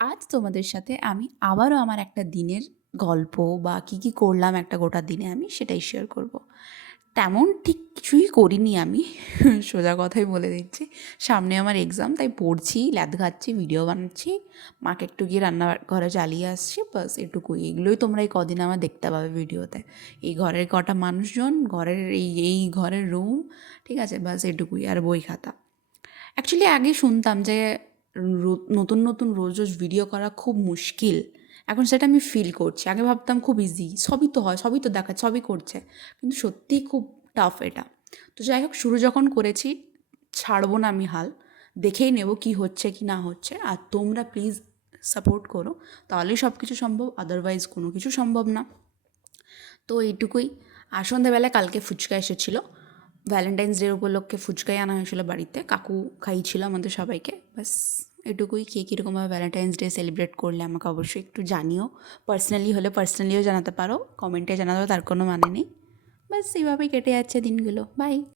আজ তোমাদের সাথে আমি আবারও আমার একটা দিনের গল্প বা কী করলাম একটা গোটা দিনে আমি সেটাই শেয়ার করব। তেমন ঠিক কিছুই করিনি আমি সোজা কথাই বলে দিচ্ছি। সামনে আমার এক্সাম, তাই পড়ছি, ল্যাদ খাচ্ছি, ভিডিও বানাচ্ছি, মাকে একটু গিয়ে রান্নাঘরে চালিয়ে আসছি, বাস এটুকুই। এগুলোই তোমরা এই কদিন আমার দেখতে পাবে ভিডিওতে। এই ঘরের কটা মানুষজন, ঘরের এই ঘরের রুম, ঠিক আছে, বাস এটুকুই, আর বই খাতা। অ্যাকচুয়ালি আগে শুনতাম যে নতুন নতুন রোজ রোজ ভিডিও করা খুব মুশকিল। এখন সেটা আমি ফিল করছি। আগে ভাবতাম খুব ইজি, সবই তো হয়, সবই তো দেখাচ্ছে, সবই করছে, কিন্তু সত্যিই খুব টাফ এটা। তো যাই হোক, শুরু যখন করেছি, ছাড়বো না আমি হাল, দেখেই নেব কি হচ্ছে কি না হচ্ছে। আর তোমরা প্লিজ সাপোর্ট করো, তাহলেই সব কিছু সম্ভব, আদারওয়াইজ কোনো কিছু সম্ভব না। তো এইটুকুই। আর সন্ধ্যাবেলায় কালকে ফুচকা এসেছিলো, ভ্যালেন্টাইন্স ডের উপলক্ষে ফুচকাই আনা হয়েছিল বাড়িতে, কাকু খাইয়েছিল আমাদের সবাইকে, ব্যাস এটুকুই। কে কীরকমভাবে ভ্যালেন্টাইন্স ডে সেলিব্রেট করলে আমাকে অবশ্যই একটু জানিও। পার্সোনালি হলে পার্সোনালিও জানাতে পারো, কমেন্টে জানাতে, তার কোনো মানে নেই। ব্যাস এইভাবেই কেটে যাচ্ছে দিনগুলো। বাই।